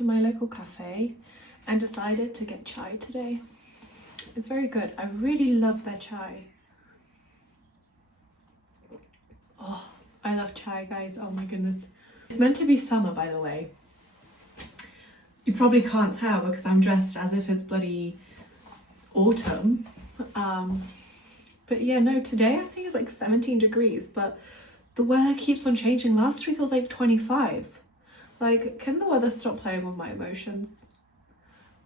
to my local cafe and decided to get chai today. It's very good. I really love their chai. Oh, I love chai, guys. Oh my goodness. It's meant to be summer, by the way. You probably can't tell because I'm dressed as if it's bloody autumn. But yeah, no, today I think it's like 17 degrees, but the weather keeps on changing. Last week it was like 25. Like, can the weather stop playing with my emotions?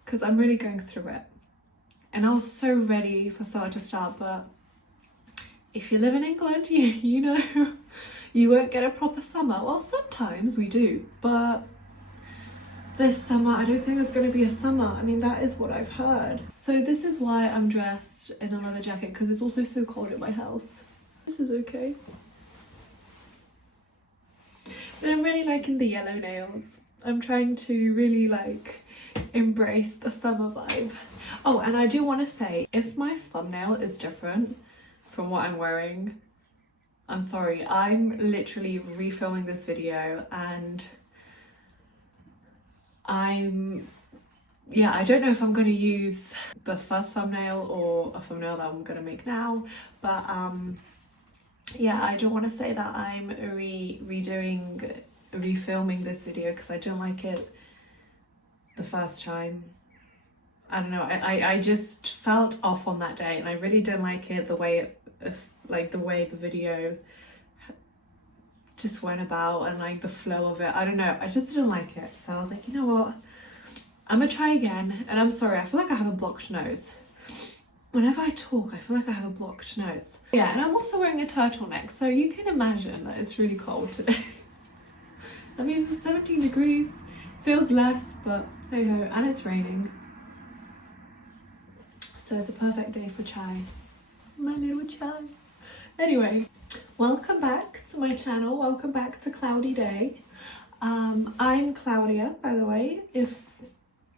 Because I'm really going through it. And I was so ready for summer to start, but if you live in England, you know, you won't get a proper summer. Well, sometimes we do, but this summer, I don't think there's going to be a summer. I mean, that is what I've heard. So this is why I'm dressed in a leather jacket, because it's also so cold in my house. This is okay. But I'm really liking the yellow nails. I'm trying to really like embrace the summer vibe. Oh, and I do want to say, if my thumbnail is different from what I'm wearing, I'm sorry. I'm literally refilming this video and I don't know if I'm going to use the first thumbnail or a thumbnail that I'm going to make now, but yeah, I do want to say that I'm refilming this video because I didn't like it the first time. I don't know, I just felt off on that day and I really didn't like it, the way the video just went about and like the flow of it. I don't know, I just didn't like it. So I was like, you know what, I'm gonna try again. And I'm sorry, I feel like I have a blocked nose. Whenever I talk, I feel like I have a blocked nose. Yeah, and I'm also wearing a turtleneck, so you can imagine that it's really cold today. I mean, it's 17 degrees, feels less, but hey ho, and it's raining. So it's a perfect day for chai. My little chai. Anyway, welcome back to my channel. Welcome back to Cloudy Day. I'm Claudia, by the way, if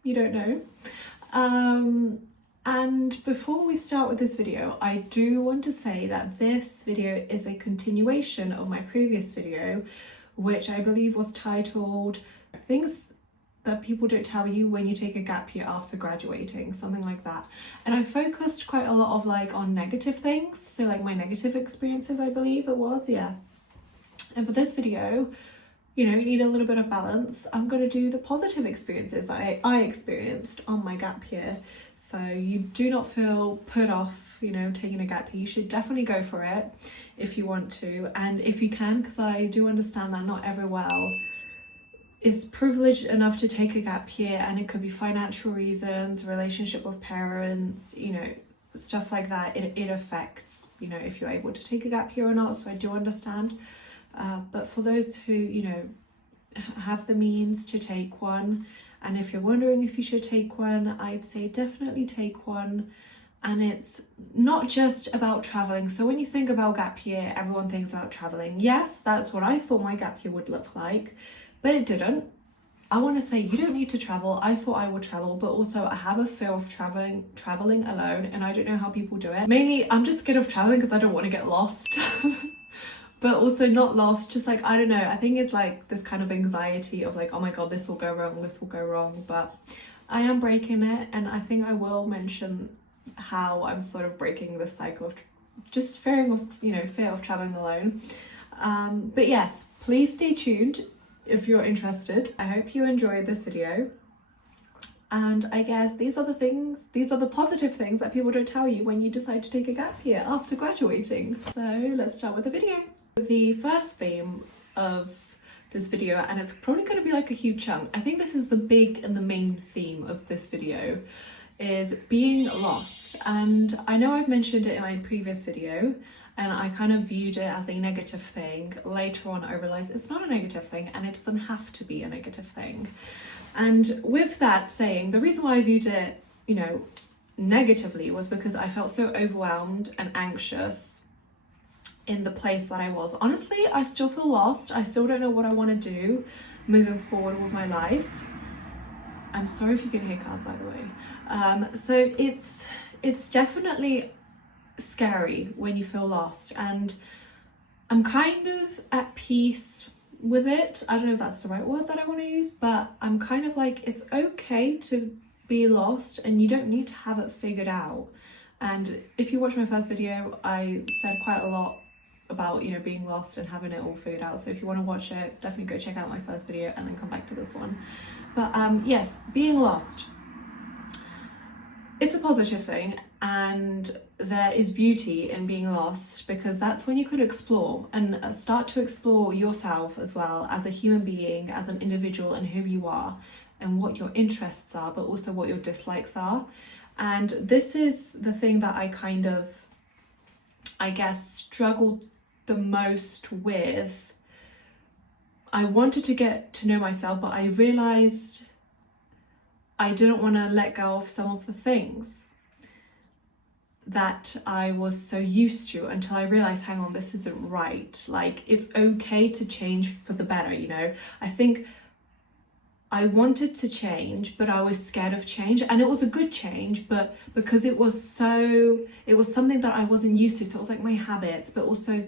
you don't know. And before we start with this video, I do want to say that this video is a continuation of my previous video, which I believe was titled Things That People Don't Tell You When You Take a Gap Year After Graduating, something like that. And I focused quite a lot of like on negative things, so like my negative experiences, I believe it was, yeah. And for this video, you know, you need a little bit of balance. I'm going to do the positive experiences that I experienced on my gap year. So you do not feel put off, you know, taking a gap year. You should definitely go for it if you want to. And if you can, because I do understand that not everyone is privileged enough to take a gap year, and it could be financial reasons, relationship with parents, you know, stuff like that. It affects, you know, if you're able to take a gap year or not. So I do understand. But for those who, you know, have the means to take one, and if you're wondering if you should take one, I'd say definitely take one. And it's not just about traveling. So when you think about gap year, everyone thinks about traveling. Yes, that's what I thought my gap year would look like, but it didn't. I want to say you don't need to travel. I thought I would travel, but also I have a fear of traveling alone, and I don't know how people do it. Mainly, I'm just scared of traveling because I don't want to get lost. But also not lost, just like, I don't know, I think it's like this kind of anxiety of like, oh my god, this will go wrong, this will go wrong. But I am breaking it, and I think I will mention how I'm sort of breaking this cycle of just fear of traveling alone. But yes, please stay tuned if you're interested. I hope you enjoyed this video. And I guess these are the positive things that people don't tell you when you decide to take a gap year after graduating. So let's start with the video. The first theme of this video, and it's probably going to be like a huge chunk, I think this is the big and the main theme of this video, is being lost. And I know I've mentioned it in my previous video, and I kind of viewed it as a negative thing. Later on I realized it's not a negative thing, and it doesn't have to be a negative thing. And with that saying, the reason why I viewed it, you know, negatively was because I felt so overwhelmed and anxious in the place that I was. Honestly, I still feel lost. I still don't know what I want to do moving forward with my life. I'm sorry if you can hear cars, by the way. So it's definitely scary when you feel lost, and I'm kind of at peace with it. I don't know if that's the right word that I want to use, but I'm kind of like, it's okay to be lost and you don't need to have it figured out. And if you watch my first video, I said quite a lot about, you know, being lost and having it all figured out. So if you want to watch it, definitely go check out my first video and then come back to this one. But yes, being lost, it's a positive thing, and there is beauty in being lost, because that's when you could explore and start to explore yourself as well as a human being, as an individual, and who you are and what your interests are, but also what your dislikes are. And this is the thing that I kind of, I guess, struggled the most with. I wanted to get to know myself, but I realized I didn't want to let go of some of the things that I was so used to, until I realized, hang on, this isn't right. Like, it's okay to change for the better, you know? I think I wanted to change, but I was scared of change, and it was a good change, but because it was something that I wasn't used to. So it was like my habits, but also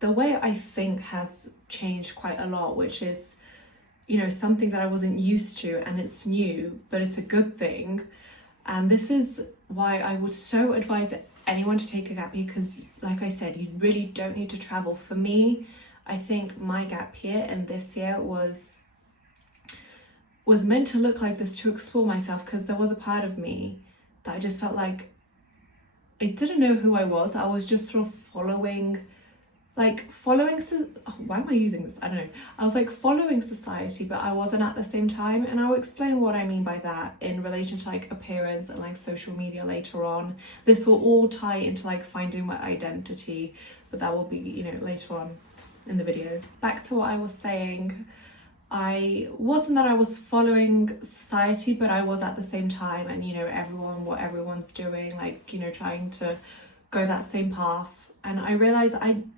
the way I think has changed quite a lot, which is, you know, something that I wasn't used to, and it's new, but it's a good thing. And this is why I would so advise anyone to take a gap year, because like I said, you really don't need to travel. For me, I think my gap year and this year was meant to look like this, to explore myself, because there was a part of me that I just felt like I didn't know who I was. I was just sort of following, why am I using this? I don't know. I was like following society, but I wasn't at the same time. And I'll explain what I mean by that in relation to like appearance and like social media later on. This will all tie into like finding my identity, but that will be, you know, later on in the video. Back to what I was saying. I wasn't that I was following society, but I was at the same time, and you know, what everyone's doing, like, you know, trying to go that same path. And I realized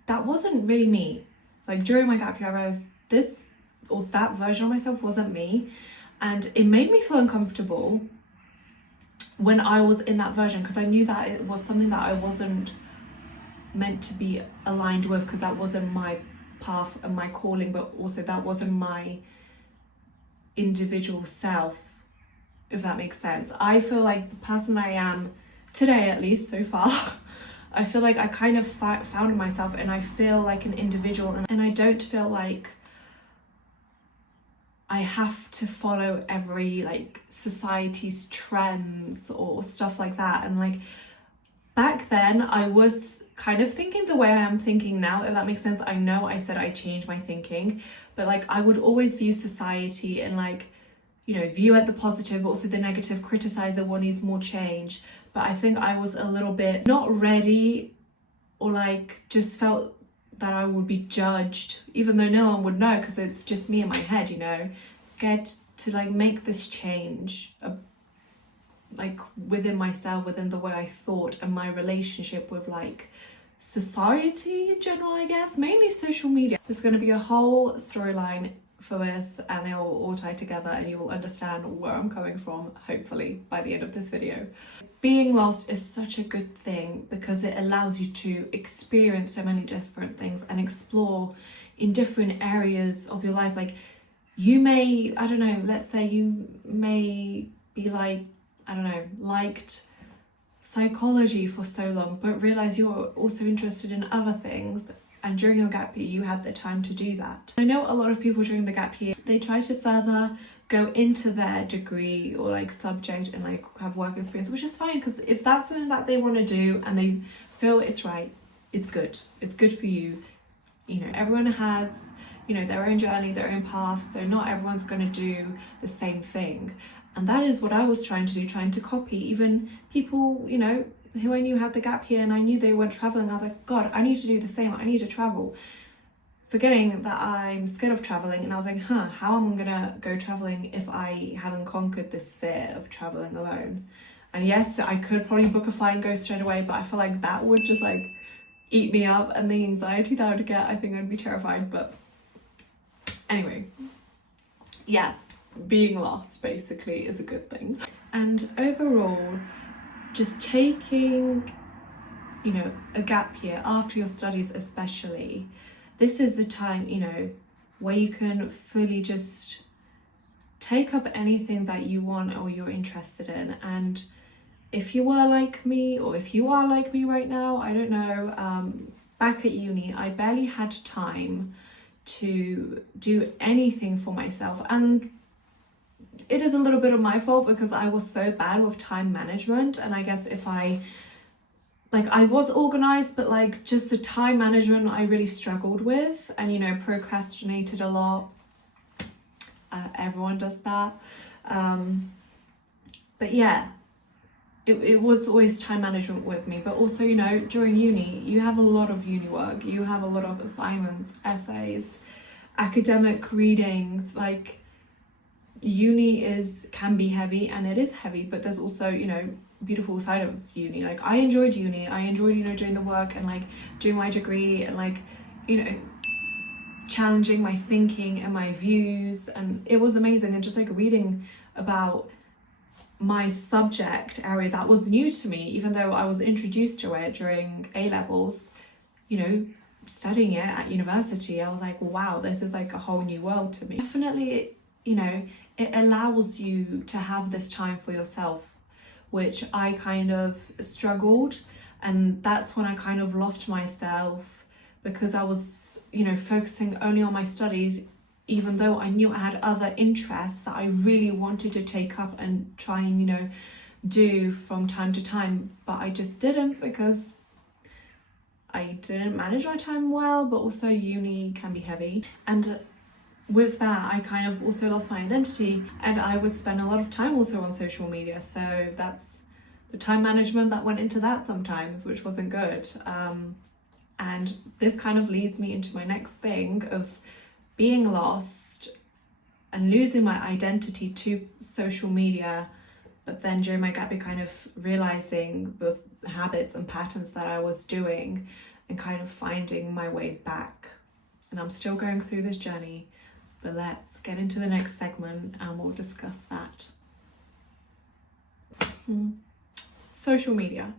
that wasn't really me. Like during my gap year, I realized this or that version of myself wasn't me, and it made me feel uncomfortable when I was in that version, because I knew that it was something that I wasn't meant to be aligned with, because that wasn't my path and my calling, but also that wasn't my individual self, if that makes sense. I feel like the person I am today, at least so far, I feel like I kind of found myself, and I feel like an individual, and I don't feel like I have to follow every like society's trends or stuff like that. And like back then I was kind of thinking the way I am thinking now, if that makes sense. I know I said I changed my thinking, but like I would always view society and like, you know, view at the positive, but also the negative, criticize that what needs more change. But I think I was a little bit not ready, or like just felt that I would be judged, even though no one would know, because it's just me in my head, you know, scared to like make this change like within myself, within the way I thought, and my relationship with like society in general, I guess, mainly social media. There's going to be a whole storyline for this, and it'll all tie together, and you will understand where I'm coming from, hopefully, by the end of this video. Being lost is such a good thing, because it allows you to experience so many different things and explore in different areas of your life. Like you may, I don't know, let's say you may be like, I don't know, liked psychology for so long, but realize you're also interested in other things, and during your gap year you had the time to do that. I know a lot of people during the gap year, they try to further go into their degree or like subject and like have work experience, which is fine, because if that's something that they want to do and they feel it's right, it's good for you. You know, everyone has, you know, their own journey, their own path, so not everyone's going to do the same thing. And that is what I was trying to do, trying to copy even people, you know, who I knew had the gap year, and I knew they went traveling. I was like, God, I need to do the same. I need to travel. Forgetting that I'm scared of traveling, and I was like, how am I gonna go traveling if I haven't conquered this fear of traveling alone? And yes, I could probably book a flight and go straight away, but I feel like that would just like eat me up, and the anxiety that I would get, I think I'd be terrified. But anyway, yes, being lost basically is a good thing. And overall, just taking, you know, a gap year after your studies especially, this is the time, you know, where you can fully just take up anything that you want or you're interested in. And if you were like me, or if you are like me right now, I don't know, back at uni, I barely had time to do anything for myself. And it is a little bit of my fault because I was so bad with time management. And I guess if I was organized, but like just the time management I really struggled with, and, you know, procrastinated a lot. Everyone does that. But yeah, it was always time management with me. But also, you know, during uni, you have a lot of uni work, you have a lot of assignments, essays, academic readings. Like, uni can be heavy, and it is heavy, but there's also, you know, beautiful side of uni. Like, I enjoyed uni, I enjoyed, you know, doing the work and like doing my degree and like, you know, challenging my thinking and my views, and it was amazing. And just like reading about my subject area that was new to me, even though I was introduced to it during A-levels, you know, studying it at university, I was like, wow, this is like a whole new world to me. Definitely, you know, it allows you to have this time for yourself, which I kind of struggled, and that's when I kind of lost myself, because I was, you know, focusing only on my studies, even though I knew I had other interests that I really wanted to take up and try and, you know, do from time to time, but I just didn't, because I didn't manage my time well. But also uni can be heavy, and with that I kind of also lost my identity, and I would spend a lot of time also on social media, so that's the time management that went into that sometimes, which wasn't good. And this kind of leads me into my next thing of being lost and losing my identity to social media, but then during my gap year kind of realizing the habits and patterns that I was doing and kind of finding my way back. And I'm still going through this journey, but let's get into the next segment and we'll discuss that. Social media.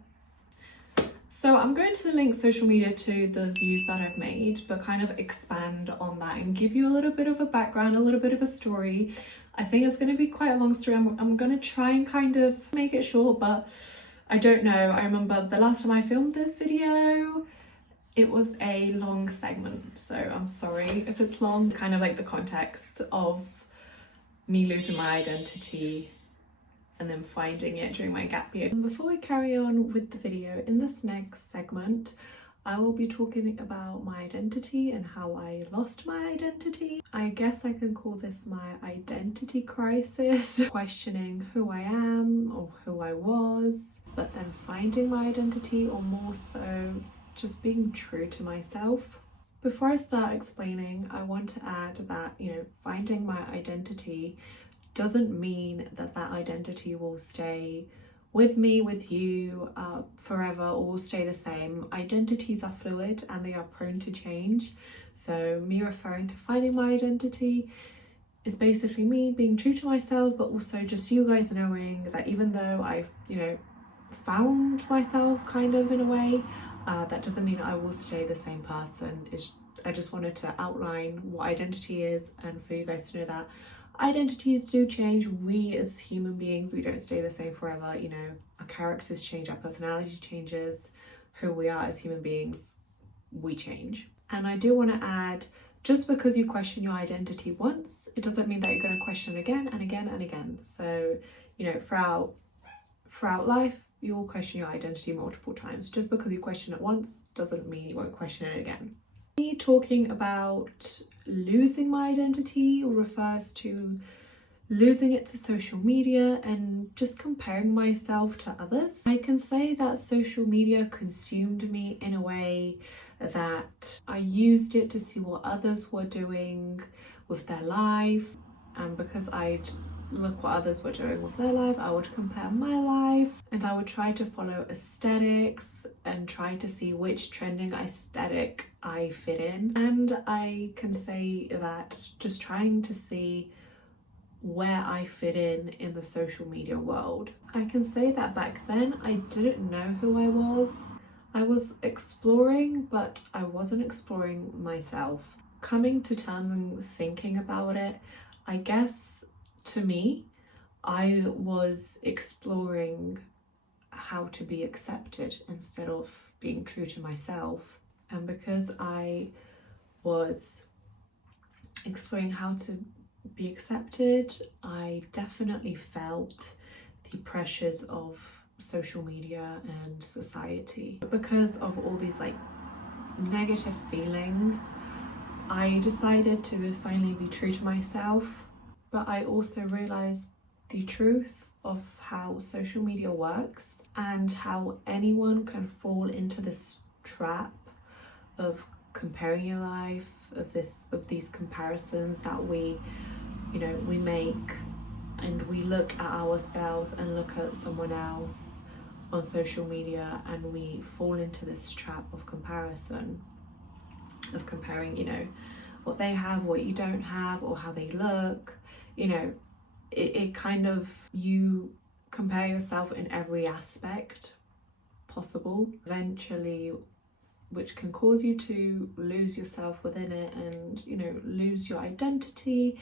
So I'm going to link social media to the views that I've made, but kind of expand on that and give you a little bit of a background, a little bit of a story. I think it's going to be quite a long story. I'm going to try and kind of make it short, but I don't know. I remember the last time I filmed this video, it was a long segment, so I'm sorry if it's long. Kind of like the context of me losing my identity and then finding it during my gap year. And before we carry on with the video, in this next segment I will be talking about my identity and how I lost my identity. I guess I can call this my identity crisis, questioning who I am or who I was, but then finding my identity, or more so just being true to myself. Before I start explaining, I want to add that, you know, finding my identity doesn't mean that that identity will stay with me, with you, forever, or will stay the same. Identities are fluid and they are prone to change. So me referring to finding my identity is basically me being true to myself, but also just you guys knowing that even though I've, you know, found myself kind of in a way, that doesn't mean I will stay the same person. I just wanted to outline what identity is, and for you guys to know that identities do change. We as human beings, we don't stay the same forever. You know, our characters change, our personality changes, who we are as human beings, we change. And I do want to add, just because you question your identity once, it doesn't mean that you're going to question it again and again and again. So, you know, throughout life, you will question your identity multiple times. Just because you question it once doesn't mean you won't question it again. Me talking about losing my identity refers to losing it to social media and just comparing myself to others. I can say that social media consumed me in a way that I used it to see what others were doing with their life, and because I'd look what others were doing with their life, I would compare my life, and I would try to follow aesthetics and try to see which trending aesthetic I fit in. And I can say that just trying to see where I fit in the social media world. I can say that back then I didn't know who I was. I was exploring, but I wasn't exploring myself. coming to terms and thinking about it, I guess to me, I was exploring how to be accepted instead of being true to myself. And because I was exploring how to be accepted, I definitely felt the pressures of social media and society. Because of all these like negative feelings, I decided to finally be true to myself. But I also realized the truth of how social media works and how anyone can fall into this trap of comparing your life, of these comparisons that we make, and we look at ourselves and look at someone else on social media, and we fall into this trap of comparison, of comparing, what they have, what you don't have, or how they look. It kind of, you compare yourself in every aspect possible, eventually, which can cause you to lose yourself within it, and lose your identity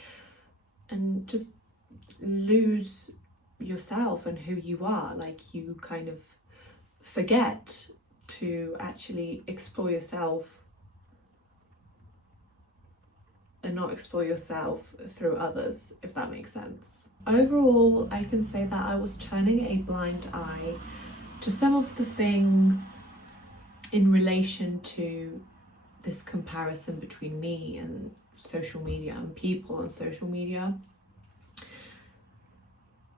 and just lose yourself and who you are. Like, you kind of forget to actually explore yourself and not explore yourself through others, if that makes sense. Overall, I can say that I was turning a blind eye to some of the things in relation to this comparison between me and social media and people on social media.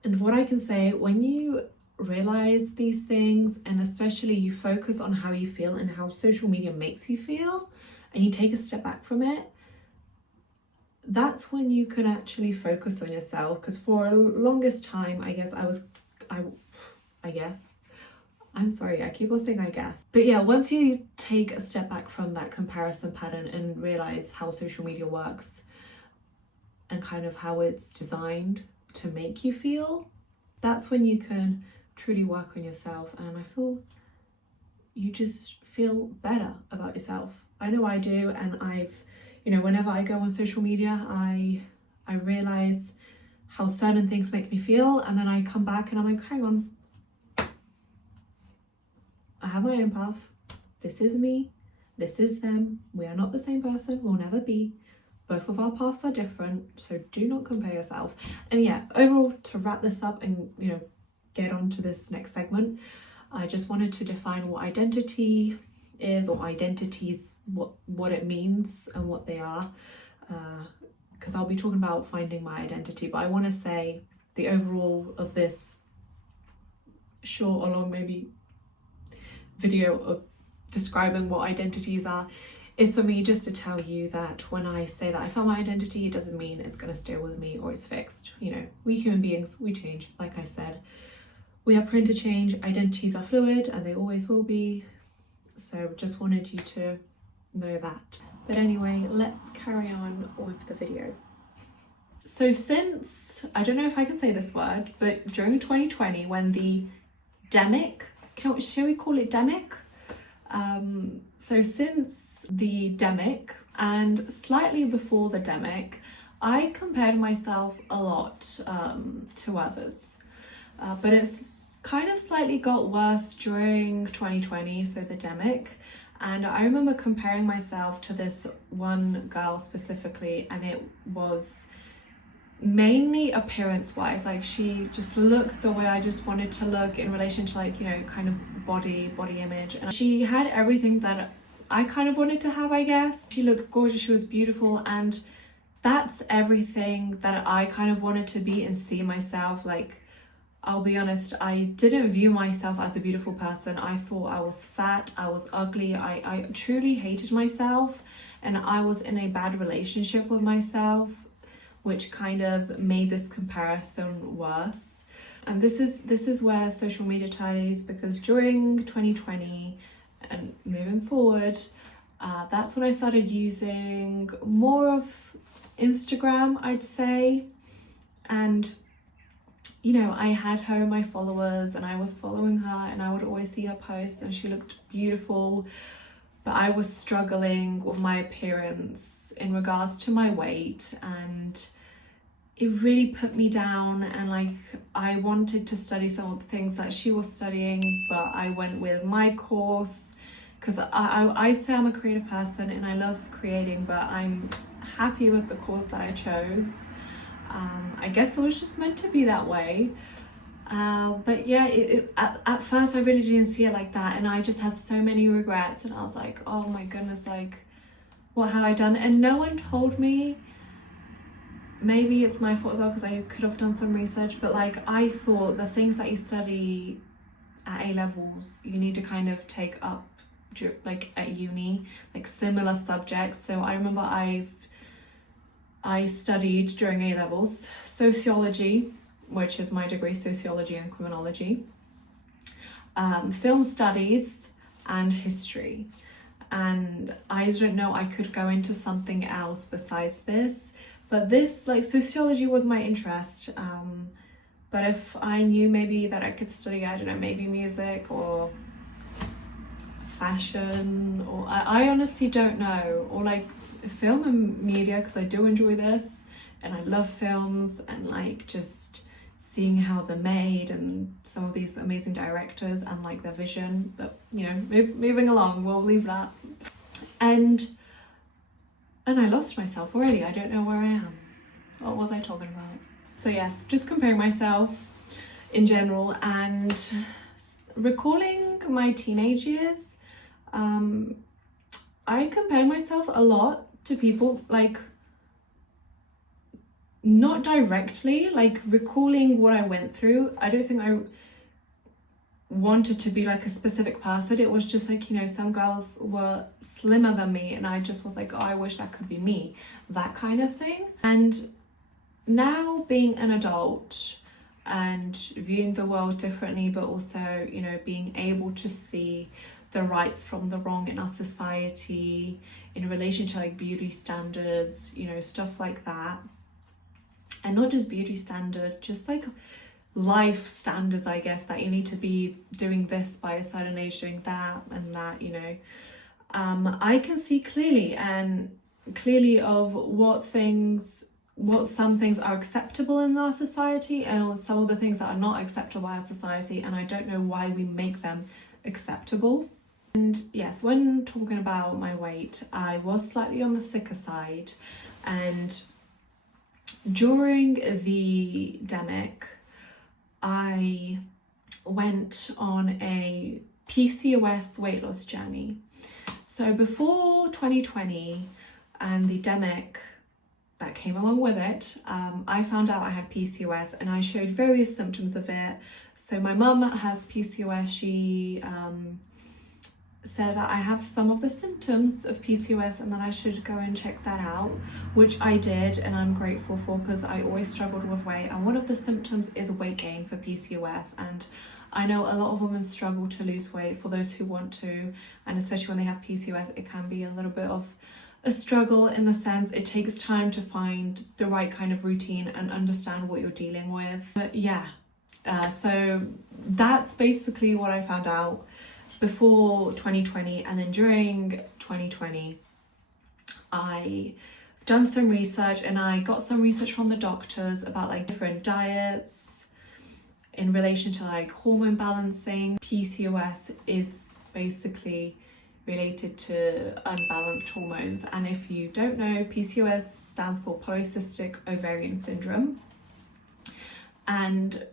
And what I can say, when you realize these things, and especially you focus on how you feel and how social media makes you feel, and you take a step back from it, that's when you can actually focus on yourself. Because for a longest time, I guess I'm sorry, I keep on saying I guess. But yeah, once you take a step back from that comparison pattern and realize how social media works and kind of how it's designed to make you feel, that's when you can truly work on yourself. And I feel you just feel better about yourself. I know I do, and whenever I go on social media, I realize how certain things make me feel, and then I come back and I'm like, hang on, I have my own path. This is me, this is them. We are not the same person, we'll never be. Both of our paths are different, so do not compare yourself. And yeah, overall, to wrap this up and get on to this next segment, I just wanted to define what identity is, or identities, what it means and what they are, because I'll be talking about finding my identity. But I want to say the overall of this short or long maybe video of describing what identities are is for me just to tell you that when I say that I found my identity, it doesn't mean it's going to stay with me or it's fixed. We human beings, we change. Like I said, we are prone to change. Identities are fluid and they always will be. So just wanted you to know that. But anyway, let's carry on with the video. So since, I don't know if I can say this word, but during 2020, when the demic, shall we call it demic? So since the demic and slightly before the demic, I compared myself a lot to others, but it's kind of slightly got worse during 2020, so the demic. And I remember comparing myself to this one girl specifically, and it was mainly appearance wise. Like, she just looked the way I just wanted to look in relation to kind of body image, and she had everything that I kind of wanted to have, I guess. She looked gorgeous, she was beautiful, and that's everything that I kind of wanted to be and see myself. Like, I'll be honest, I didn't view myself as a beautiful person. I thought I was fat, I was ugly, I truly hated myself, and I was in a bad relationship with myself, which kind of made this comparison worse. And this is where social media ties, because during 2020 and moving forward, that's when I started using more of Instagram, I'd say. And I had her in my followers and I was following her, and I would always see her posts and she looked beautiful, but I was struggling with my appearance in regards to my weight, and it really put me down, and like I wanted to study some of the things that she was studying, but I went with my course because I say I'm a creative person and I love creating, but I'm happy with the course that I chose. I guess it was just meant to be that way. But yeah, at first I really didn't see it like that, and I just had so many regrets, and I was like, oh my goodness, like what have I done? And no one told me. Maybe it's my fault as well because I could have done some research, but like I thought the things that you study at A levels you need to kind of take up like at uni, like similar subjects. So I remember I studied during A levels sociology, which is my degree, sociology and criminology, film studies and history. And I didn't know I could go into something else besides this, but this, like, sociology was my interest. But if I knew maybe that I could study, I don't know, maybe music or fashion, or I honestly don't know, or like film and media, because I do enjoy this and I love films and like just seeing how they're made and some of these amazing directors and like their vision. But you know, moving along, we'll leave that. And I lost myself already. I don't know where I am. What was I talking about? So yes, just comparing myself in general and recalling my teenage years. I compared myself a lot to people, like not directly, like recalling what I went through. I don't think I wanted to be like a specific person. It was just like, you know, some girls were slimmer than me and I just was like, oh, I wish that could be me, that kind of thing. And now being an adult and viewing the world differently, but also, you know, being able to see the rights from the wrong in our society in relation to like beauty standards, you know, stuff like that. And not just beauty standard, just like life standards, I guess, that you need to be doing this by a certain age, doing that and that, you know. I can see clearly of what some things are acceptable in our society and some of the things that are not acceptable by our society, and I don't know why we make them acceptable. And yes, when talking about my weight, I was slightly on the thicker side, and during the demic, I went on a PCOS weight loss journey. So before 2020 and the demic that came along with it, I found out I had PCOS and I showed various symptoms of it. So my mum has PCOS. She said that I have some of the symptoms of PCOS and that I should go and check that out, which I did, and I'm grateful for, because I always struggled with weight, and one of the symptoms is weight gain for PCOS. And I know a lot of women struggle to lose weight, for those who want to, and especially when they have PCOS, it can be a little bit of a struggle in the sense it takes time to find the right kind of routine and understand what you're dealing with. But yeah, so that's basically what I found out before 2020, and then during 2020 I've done some research, and I got some research from the doctors about like different diets in relation to like hormone balancing. PCOS is basically related to unbalanced hormones, and if you don't know, PCOS stands for polycystic ovarian syndrome. And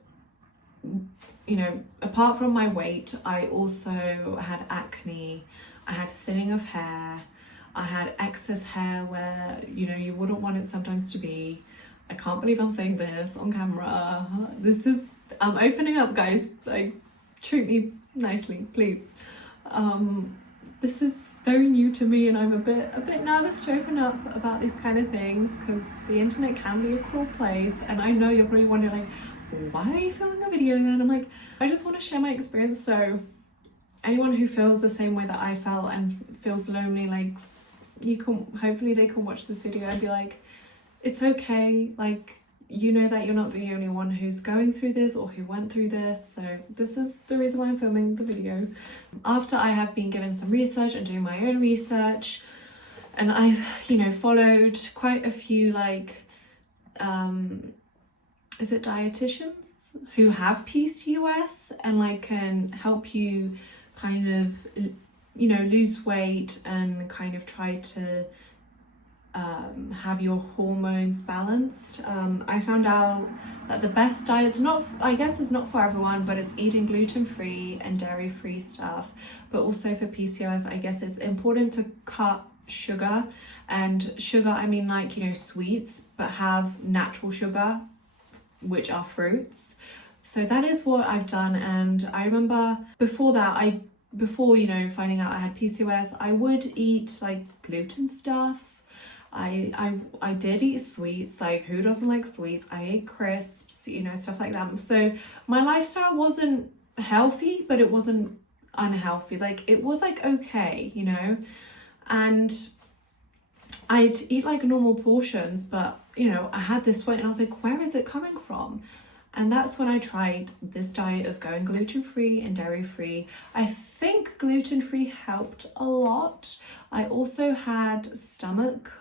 you know, apart from my weight, I also had acne, I had thinning of hair, I had excess hair where, you know, you wouldn't want it sometimes to be. I can't believe I'm saying this on camera. I'm opening up, guys, like treat me nicely, please. This is very new to me, and I'm a bit nervous to open up about these kind of things, because the internet can be a cruel place, and I know you're probably wondering like, why are you filming a video then? I'm like, I just want to share my experience, so anyone who feels the same way that I felt and feels lonely, like, hopefully they can watch this video and be like, it's okay, like, you know that you're not the only one who's going through this or who went through this. So this is the reason why I'm filming the video. After I have been given some research and doing my own research And I've, you know, followed quite a few like, is it dietitians who have PCOS and like can help you kind of, you know, lose weight and kind of try to have your hormones balanced. I found out that the best diet is not, I guess it's not for everyone, but it's eating gluten-free and dairy-free stuff. But also for PCOS, I guess it's important to cut sugar. And sugar, I mean like, you know, sweets, but have natural sugar, which are fruits. So that is what I've done. And I remember before that, before, you know, finding out I had PCOS, I would eat like gluten stuff. I did eat sweets, like who doesn't like sweets? I ate crisps, you know, stuff like that. So my lifestyle wasn't healthy, but it wasn't unhealthy. Like it was like okay, you know, and I'd eat like normal portions, but you know, I had this weight and I was like, where is it coming from? And that's when I tried this diet of going gluten-free and dairy-free. I think gluten-free helped a lot. I also had stomach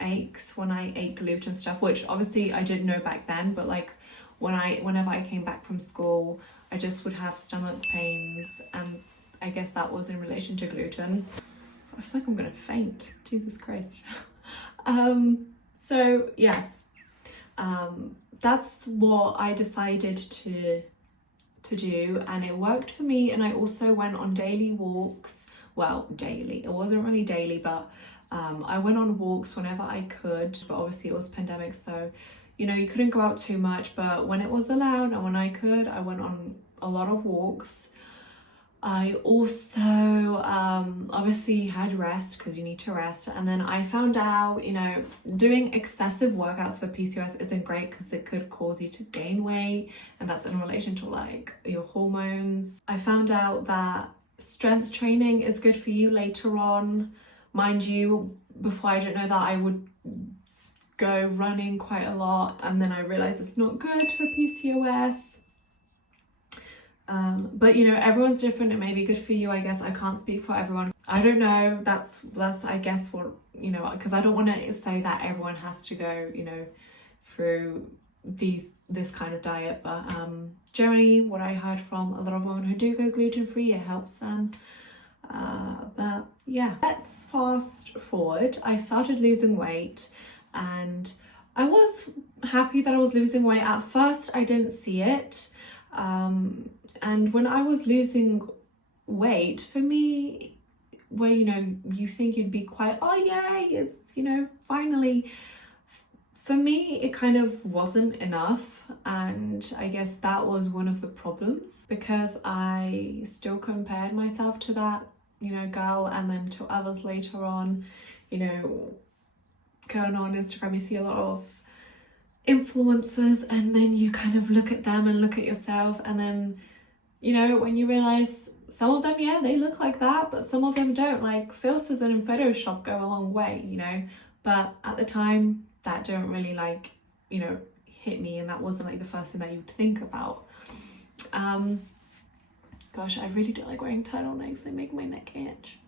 aches when I ate gluten stuff, which obviously I didn't know back then, but like whenever I came back from school, I just would have stomach pains, and I guess that was in relation to gluten. I feel like I'm gonna faint, Jesus Christ. So yes, that's what I decided to do, and it worked for me. And I also went on daily walks. Well, daily, it wasn't really daily, but I went on walks whenever I could, but obviously it was pandemic, so you know, you couldn't go out too much, but when it was allowed and when I could, I went on a lot of walks. I also obviously had rest, because you need to rest. And then I found out, you know, doing excessive workouts for PCOS isn't great because it could cause you to gain weight, and that's in relation to like your hormones. I found out that strength training is good for you later on. Mind you, before I didn't know that, I would go running quite a lot, and then I realized it's not good for PCOS. But you know, everyone's different. It may be good for you, I guess. I can't speak for everyone. I don't know. That's I guess what, you know, because I don't want to say that everyone has to go, you know, through this kind of diet, but generally what I heard from a lot of women who do go gluten-free, it helps them. But yeah, let's fast forward. I started losing weight, and I was happy that I was losing weight. At first I didn't see it, and when I was losing weight, for me, where, you know, you think you'd be quite, oh yay, it's, you know, finally, for me it kind of wasn't enough. And I guess that was one of the problems, because I still compared myself to that, you know, girl, and then to others later on. You know, going on Instagram, you see a lot of influencers, and then you kind of look at them and look at yourself, and then, you know, when you realize some of them, yeah, they look like that, but some of them don't. Like filters and in Photoshop go a long way, you know, but at the time that didn't really like, you know, hit me, and that wasn't like the first thing that you'd think about. Gosh, I really don't like wearing turtlenecks. They make my neck itch.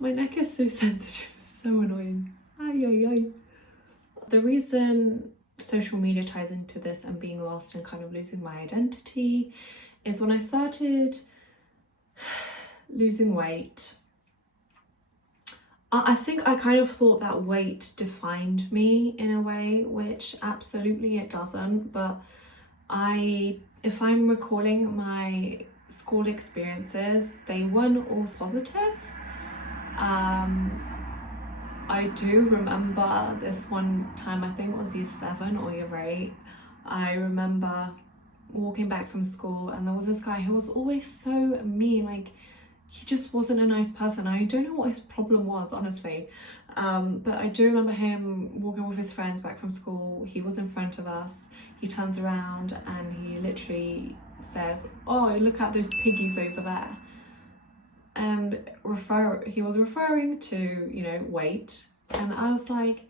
My neck is so sensitive, it's so annoying. Ay, ay, ay. The reason social media ties into this and being lost and kind of losing my identity is when I started losing weight, I think I kind of thought that weight defined me in a way, which absolutely it doesn't. But if I'm recalling my school experiences, they weren't all positive. I do remember this one time, I think it was year 7 or year 8, I remember walking back from school, and there was this guy who was always so mean. Like, he just wasn't a nice person. I don't know what his problem was, honestly, but I do remember him walking with his friends back from school. He was in front of us. He turns around and he literally says, "Oh, look at those piggies over there," and he was referring to, you know, weight. And I was like,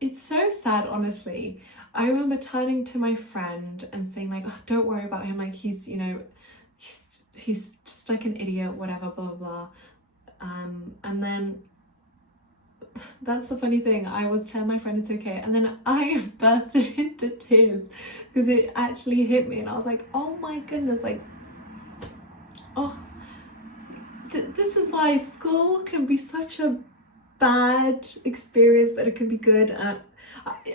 it's so sad, honestly. I remember turning to my friend and saying like, oh, don't worry about him, like he's, you know, he's just like an idiot, whatever, blah blah blah. And then that's the funny thing, I was telling my friend it's okay, and then I bursted into tears because it actually hit me, and I was like, oh my goodness, like, oh, this is why school can be such a bad experience, but it can be good. And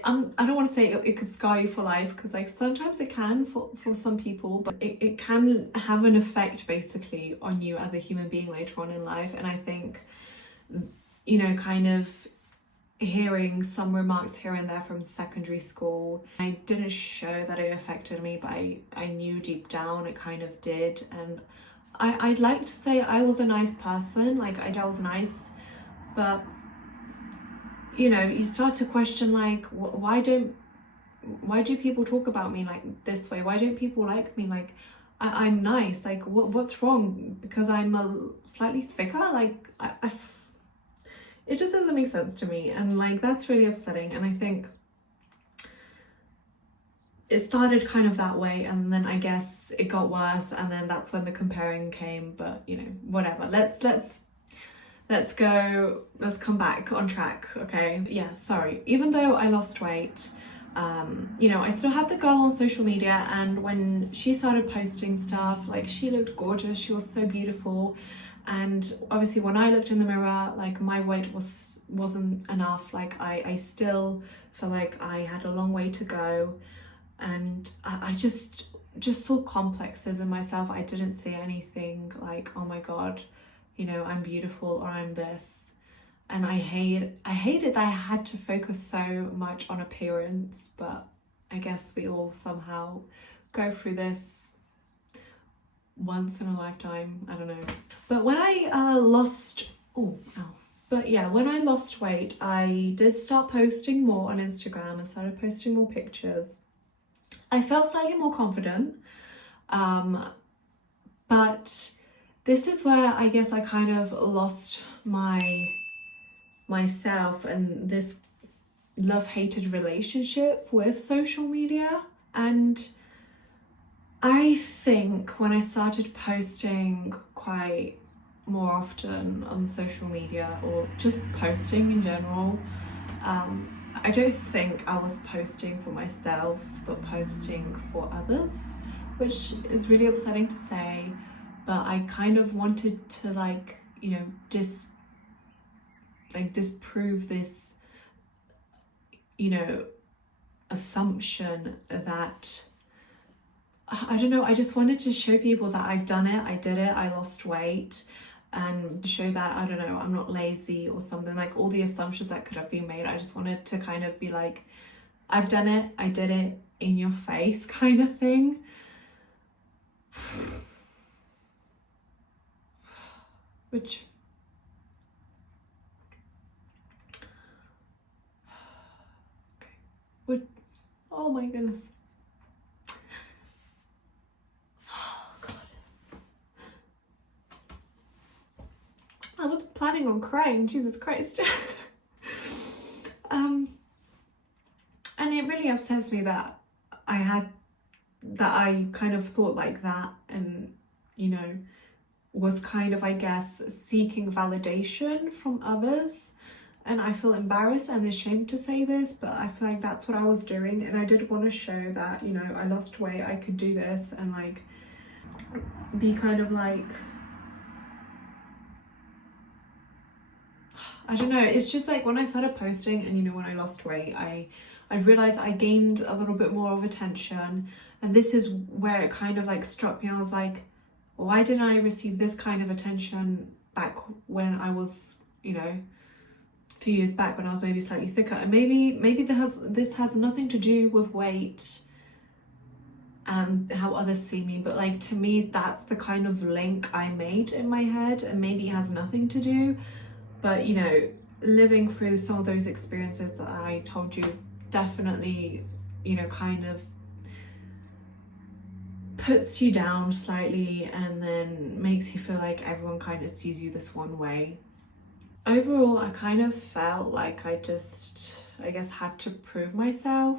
I don't want to say it could scar you for life, because like sometimes it can for some people, but it can have an effect basically on you as a human being later on in life. And I think, you know, kind of hearing some remarks here and there from secondary school, I didn't show that it affected me, but I knew deep down it kind of did. And I'd like to say I was a nice person, like I was nice, but you know, you start to question like, why do people talk about me like this way? Why don't people like me? Like I'm nice, like what's wrong because I'm a slightly thicker? Like it just doesn't make sense to me, and like that's really upsetting. And I think it started kind of that way, and then I guess it got worse, and then that's when the comparing came. But you know, whatever, let's come back on track, okay? Yeah, sorry, even though I lost weight, you know, I still had the girl on social media, and when she started posting stuff, like she looked gorgeous, she was so beautiful. And obviously when I looked in the mirror, like my weight wasn't enough. Like I still felt like I had a long way to go, and I just saw complexes in myself. I didn't see anything like, oh my god, you know, I'm beautiful or I'm this. And I hated that I had to focus so much on appearance, but I guess we all somehow go through this once in a lifetime, I don't know. But when I when I lost weight, I did start posting more on Instagram and started posting more pictures. I felt slightly more confident, but this is where I guess I kind of lost myself and this love-hated relationship with social media. And I think when I started posting quite more often on social media, or just posting in general, I don't think I was posting for myself, but posting for others, which is really upsetting to say, but I kind of wanted to, like, you know, disprove this, you know, assumption that, I don't know, I just wanted to show people that I've done it, I did it, I lost weight, and to show that, I don't know, I'm not lazy or something, like all the assumptions that could have been made. I just wanted to kind of be like, I've done it, I did it, in your face kind of thing. Which, oh my goodness. Oh god. I was planning on crying, Jesus Christ. And it really upsets me that I kind of thought like that, and you know, was kind of, I guess, seeking validation from others. And I feel embarrassed and ashamed to say this, but I feel like that's what I was doing. And I did want to show that, you know, I lost weight, I could do this, and like be kind of like, I don't know, it's just like when I started posting and, you know, when I lost weight, I realized I gained a little bit more of attention. And this is where it kind of like struck me. I was like, why didn't I receive this kind of attention back when I was, you know, a few years back, when I was maybe slightly thicker? And maybe this has nothing to do with weight and how others see me, but like to me, that's the kind of link I made in my head, and maybe it has nothing to do. But you know, living through some of those experiences that I told you definitely, you know, kind of puts you down slightly, and then makes you feel like everyone kind of sees you this one way. Overall, I kind of felt like I guess had to prove myself,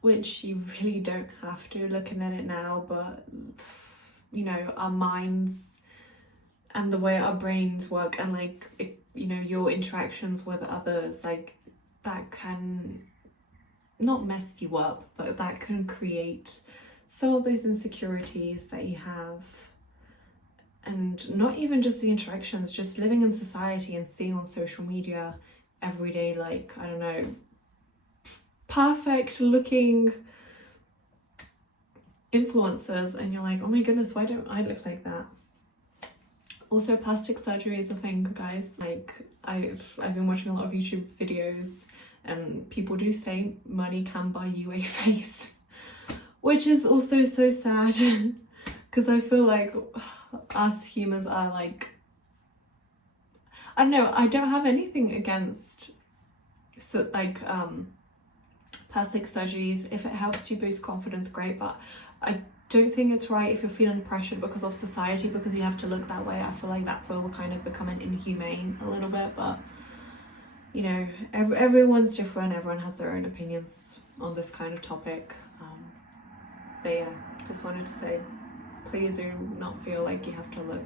which you really don't have to, looking at it now, but you know, our minds and the way our brains work, and like you know, your interactions with others, like that can not mess you up, but that can create some of those insecurities that you have. And not even just the interactions, just living in society and seeing on social media every day, like, I don't know, perfect looking influencers, and you're like, oh my goodness, why don't I look like that? Also, plastic surgery is a thing, guys. Like, I've been watching a lot of YouTube videos, and people do say money can buy you a face, which is also so sad, because I feel like us humans are like, I don't know, I don't have anything against plastic surgeries. If it helps you boost confidence, great, but I don't think it's right if you're feeling pressured because of society, because you have to look that way. I feel like that's where we're kind of becoming inhumane a little bit, but you know, everyone's different, everyone has their own opinions on this kind of topic. But yeah, just wanted to say, please do not feel like you have to look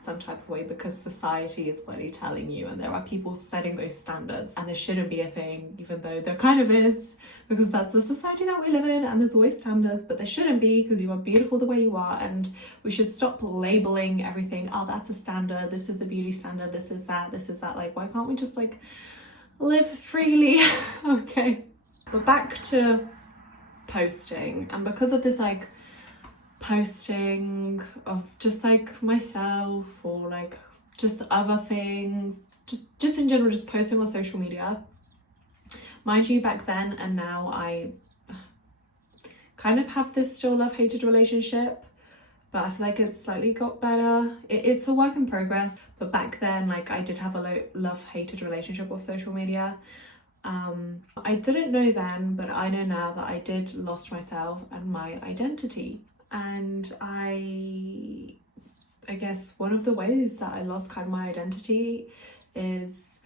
some type of way because society is bloody telling you, and there are people setting those standards, and there shouldn't be a thing, even though there kind of is, because that's the society that we live in, and there's always standards, but there shouldn't be, because you are beautiful the way you are, and we should stop labeling everything. Oh, that's a standard, this is the beauty standard, this is that, this is that. Like, why can't we just like live freely? Okay, but back to posting. And because of this like posting of just like myself, or like just other things, just in general, just posting on social media, mind you, back then and now I kind of have this still love-hated relationship, but I feel like it's slightly got better. It's a work in progress, but back then, like, I did have a love-hated relationship with social media. I didn't know then, but I know now that I did lost myself and my identity. And I guess one of the ways that I lost kind of my identity is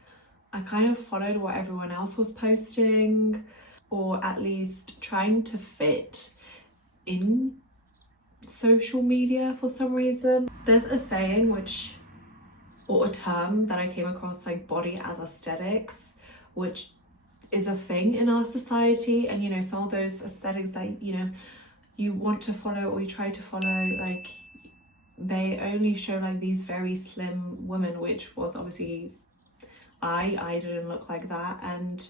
I kind of followed what everyone else was posting, or at least trying to fit in social media for some reason. There's a saying or a term that I came across, like body as aesthetics, which is a thing in our society. And you know, some of those aesthetics that, you know, you want to follow or you try to follow, like, they only show like these very slim women, which was obviously I didn't look like that, and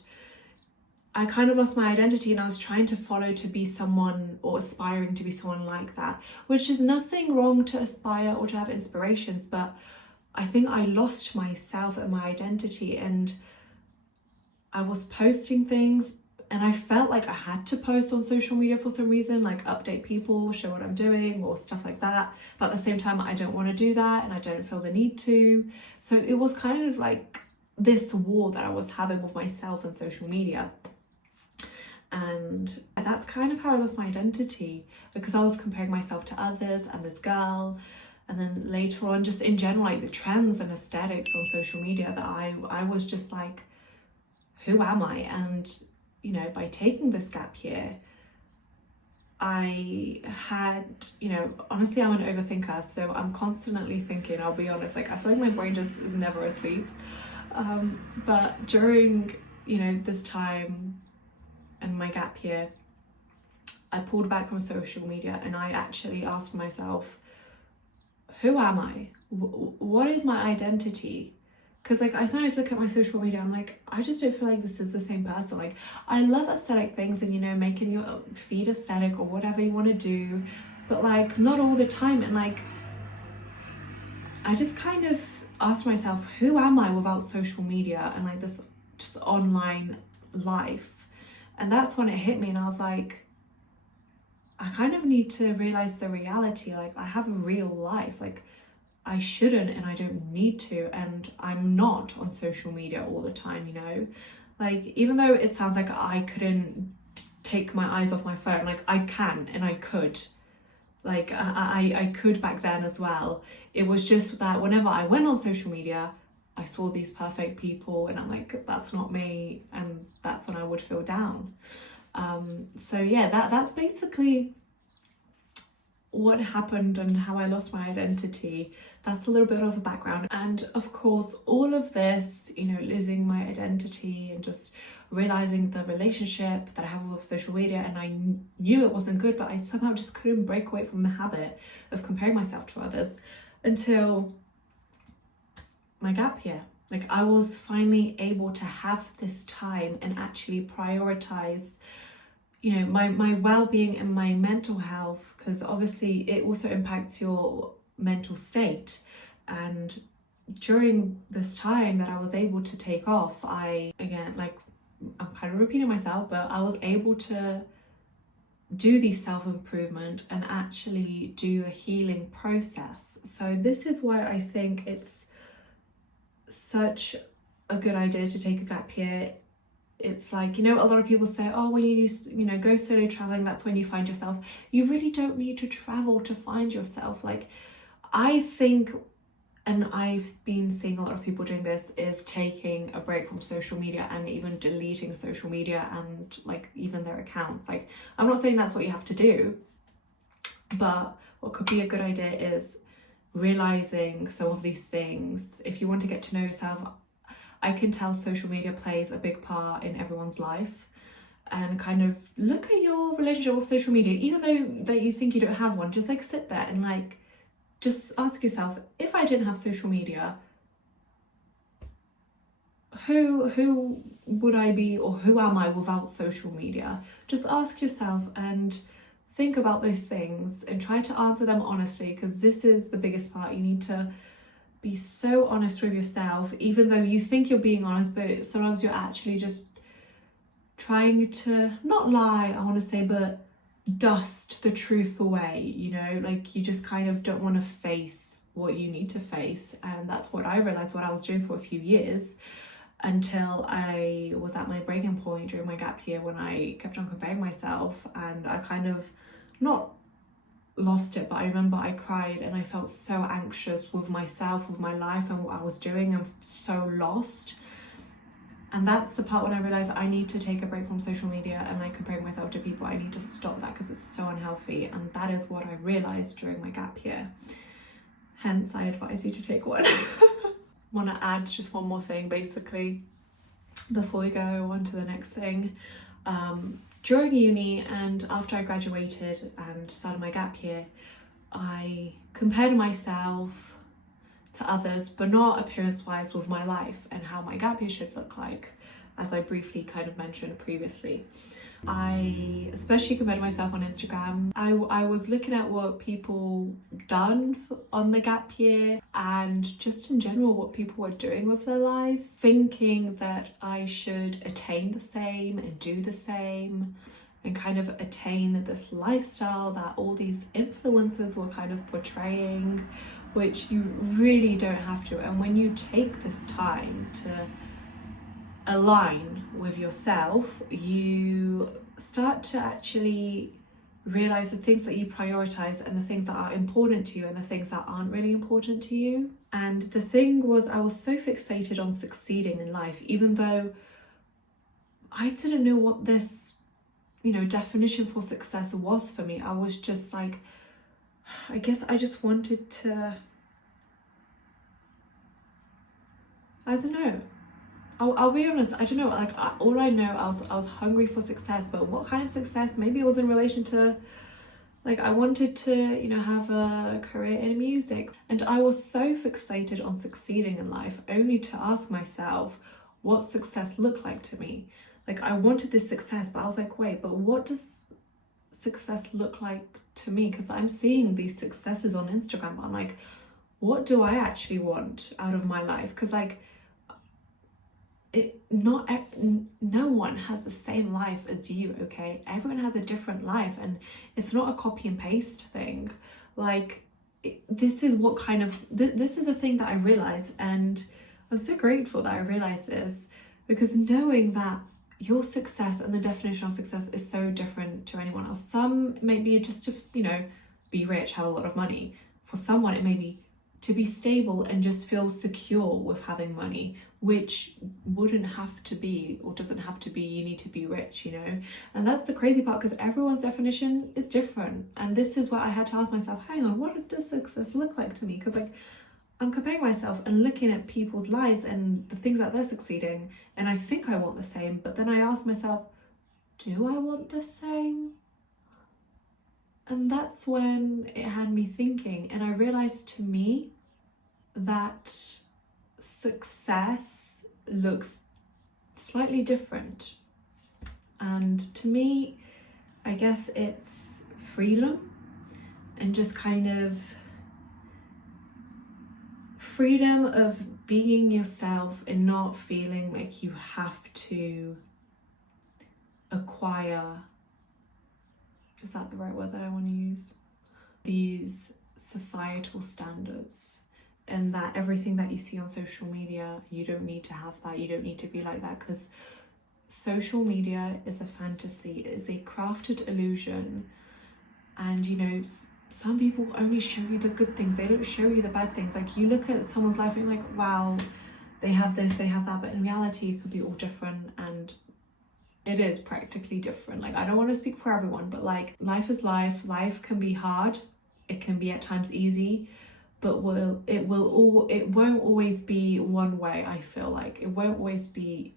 I kind of lost my identity, and I was trying to follow to be someone, or aspiring to be someone like that, which is nothing wrong to aspire or to have inspirations, but I think I lost myself and my identity, and I was posting things, and I felt like I had to post on social media for some reason, like update people, show what I'm doing or stuff like that. But at the same time, I don't want to do that, and I don't feel the need to. So it was kind of like this war that I was having with myself and social media. And that's kind of how I lost my identity, because I was comparing myself to others and this girl. And then later on, just in general, like the trends and aesthetics on social media, that I was just like, who am I? And you know, by taking this gap year, I had, you know, honestly, I'm an overthinker, so I'm constantly thinking, I'll be honest, like I feel like my brain just is never asleep. But during, you know, this time and my gap year, I pulled back from social media, and I actually asked myself, who am I? What is my identity? Because like I sometimes look at my social media, I'm like, I just don't feel like this is the same person. Like, I love aesthetic things and, you know, making your feed aesthetic or whatever you want to do, but like not all the time. And like, I just kind of asked myself, who am I without social media and like this just online life? And that's when it hit me, and I was like, I kind of need to realize the reality. Like, I have a real life. Like, I shouldn't and I don't need to, and I'm not on social media all the time, you know? Like, even though it sounds like I couldn't take my eyes off my phone, like I can and I could. Like I could back then as well. It was just that whenever I went on social media, I saw these perfect people and I'm like, that's not me, and that's when I would feel down. So yeah, that's basically what happened and how I lost my identity. that's a little bit of a background. And of course, all of this, you know, losing my identity and just realizing the relationship that I have with social media, and I knew it wasn't good, but I somehow just couldn't break away from the habit of comparing myself to others until my gap year. Like, I was finally able to have this time and actually prioritize, you know, my well-being and my mental health, because obviously it also impacts your mental state. And during this time that I was able to take off, again, like, I'm kind of repeating myself, but I was able to do the self-improvement and actually do a healing process. So this is why I think it's such a good idea to take a gap year. It's like, you know, a lot of people say, oh, when you know, go solo traveling, that's when you find yourself. You really don't need to travel to find yourself. Like, I think, and I've been seeing a lot of people doing this, is taking a break from social media and even deleting social media and like even their accounts. Like, I'm not saying that's what you have to do, but what could be a good idea is realizing some of these things. If you want to get to know yourself, I can tell social media plays a big part in everyone's life, and kind of look at your relationship with social media, even though that you think you don't have one. Just like sit there and like just ask yourself, if I didn't have social media, who would I be, or who am I without social media? Just ask yourself and think about those things and try to answer them honestly, because this is the biggest part. You need to be so honest with yourself, even though you think you're being honest, but sometimes you're actually just trying to not lie, I want to say, but dust the truth away, you know, like you just kind of don't want to face what you need to face. And that's what I realized what I was doing for a few years, until I was at my breaking point during my gap year, when I kept on comparing myself, and I kind of not lost it, but I remember I cried and I felt so anxious with myself, with my life and what I was doing, and so lost. And that's the part when I realized I need to take a break from social media and like comparing myself to people. I need to stop that because it's so unhealthy, and that is what I realized during my gap year. Hence, I advise you to take one. Want to add just one more thing basically before we go on to the next thing. During uni and after I graduated and started my gap year, I compared myself to others, but not appearance-wise, with my life and how my gap year should look like, as I briefly kind of mentioned previously. I especially compared myself on Instagram. I was looking at what people done on the gap year, and just in general what people were doing with their lives, thinking that I should attain the same and do the same and kind of attain this lifestyle that all these influencers were kind of portraying, which you really don't have to. And when you take this time to align with yourself, you start to actually realize the things that you prioritize and the things that are important to you and the things that aren't really important to you. And the thing was, I was so fixated on succeeding in life, even though I didn't know what this, you know, definition for success was for me. I was just like, I guess I just wanted to, I don't know. I'll be honest, I don't know, like all I know, I was hungry for success, but what kind of success? Maybe it was in relation to, like, I wanted to, you know, have a career in music. And I was so fixated on succeeding in life, only to ask myself what success looked like to me. Like, I wanted this success, but I was like, wait, but what does success look like to me? Because I'm seeing these successes on Instagram, but I'm like, what do I actually want out of my life? Because like, no one has the same life as you, okay? Everyone has a different life, and it's not a copy and paste thing. Like, this is what kind of, this is a thing that I realized, and I'm so grateful that I realized this, because knowing that your success and the definition of success is so different to anyone else. Some maybe just to, you know, be rich, have a lot of money. For someone, it may be to be stable and just feel secure with having money, which wouldn't have to be, or doesn't have to be, you need to be rich, you know? And that's the crazy part, because everyone's definition is different. And this is where I had to ask myself, hang on, what does success look like to me? Because like, I'm comparing myself and looking at people's lives and the things that they're succeeding, and I think I want the same, but then I ask myself, do I want the same? And that's when it had me thinking, and I realized to me that success looks slightly different. And to me, I guess it's freedom, and just kind of freedom of being yourself and not feeling like you have to acquire, is that the right word that I want to use? These societal standards, and that everything that you see on social media, you don't need to have that, you don't need to be like that, because social media is a fantasy, it is a crafted illusion. And you know, some people only show you the good things, they don't show you the bad things. Like, you look at someone's life and you're like, wow, they have this, they have that, but in reality it could be all different, and it is practically different. Like, I don't want to speak for everyone, but like, life is life. Life can be hard, it can be at times easy, but it won't always be one way. I feel like it won't always be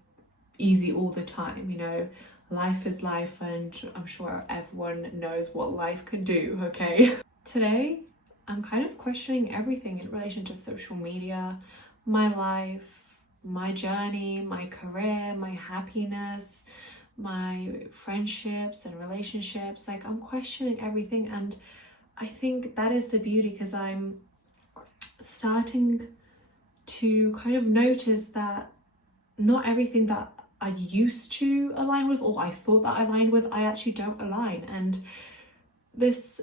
easy all the time, you know. Life is life, and I'm sure everyone knows what life can do, okay? Today, I'm kind of questioning everything in relation to social media, my life, my journey, my career, my happiness, my friendships and relationships. Like, I'm questioning everything, and I think that is the beauty, because I'm starting to kind of notice that not everything that I used to align with, or I thought that I aligned with, I actually don't align. And this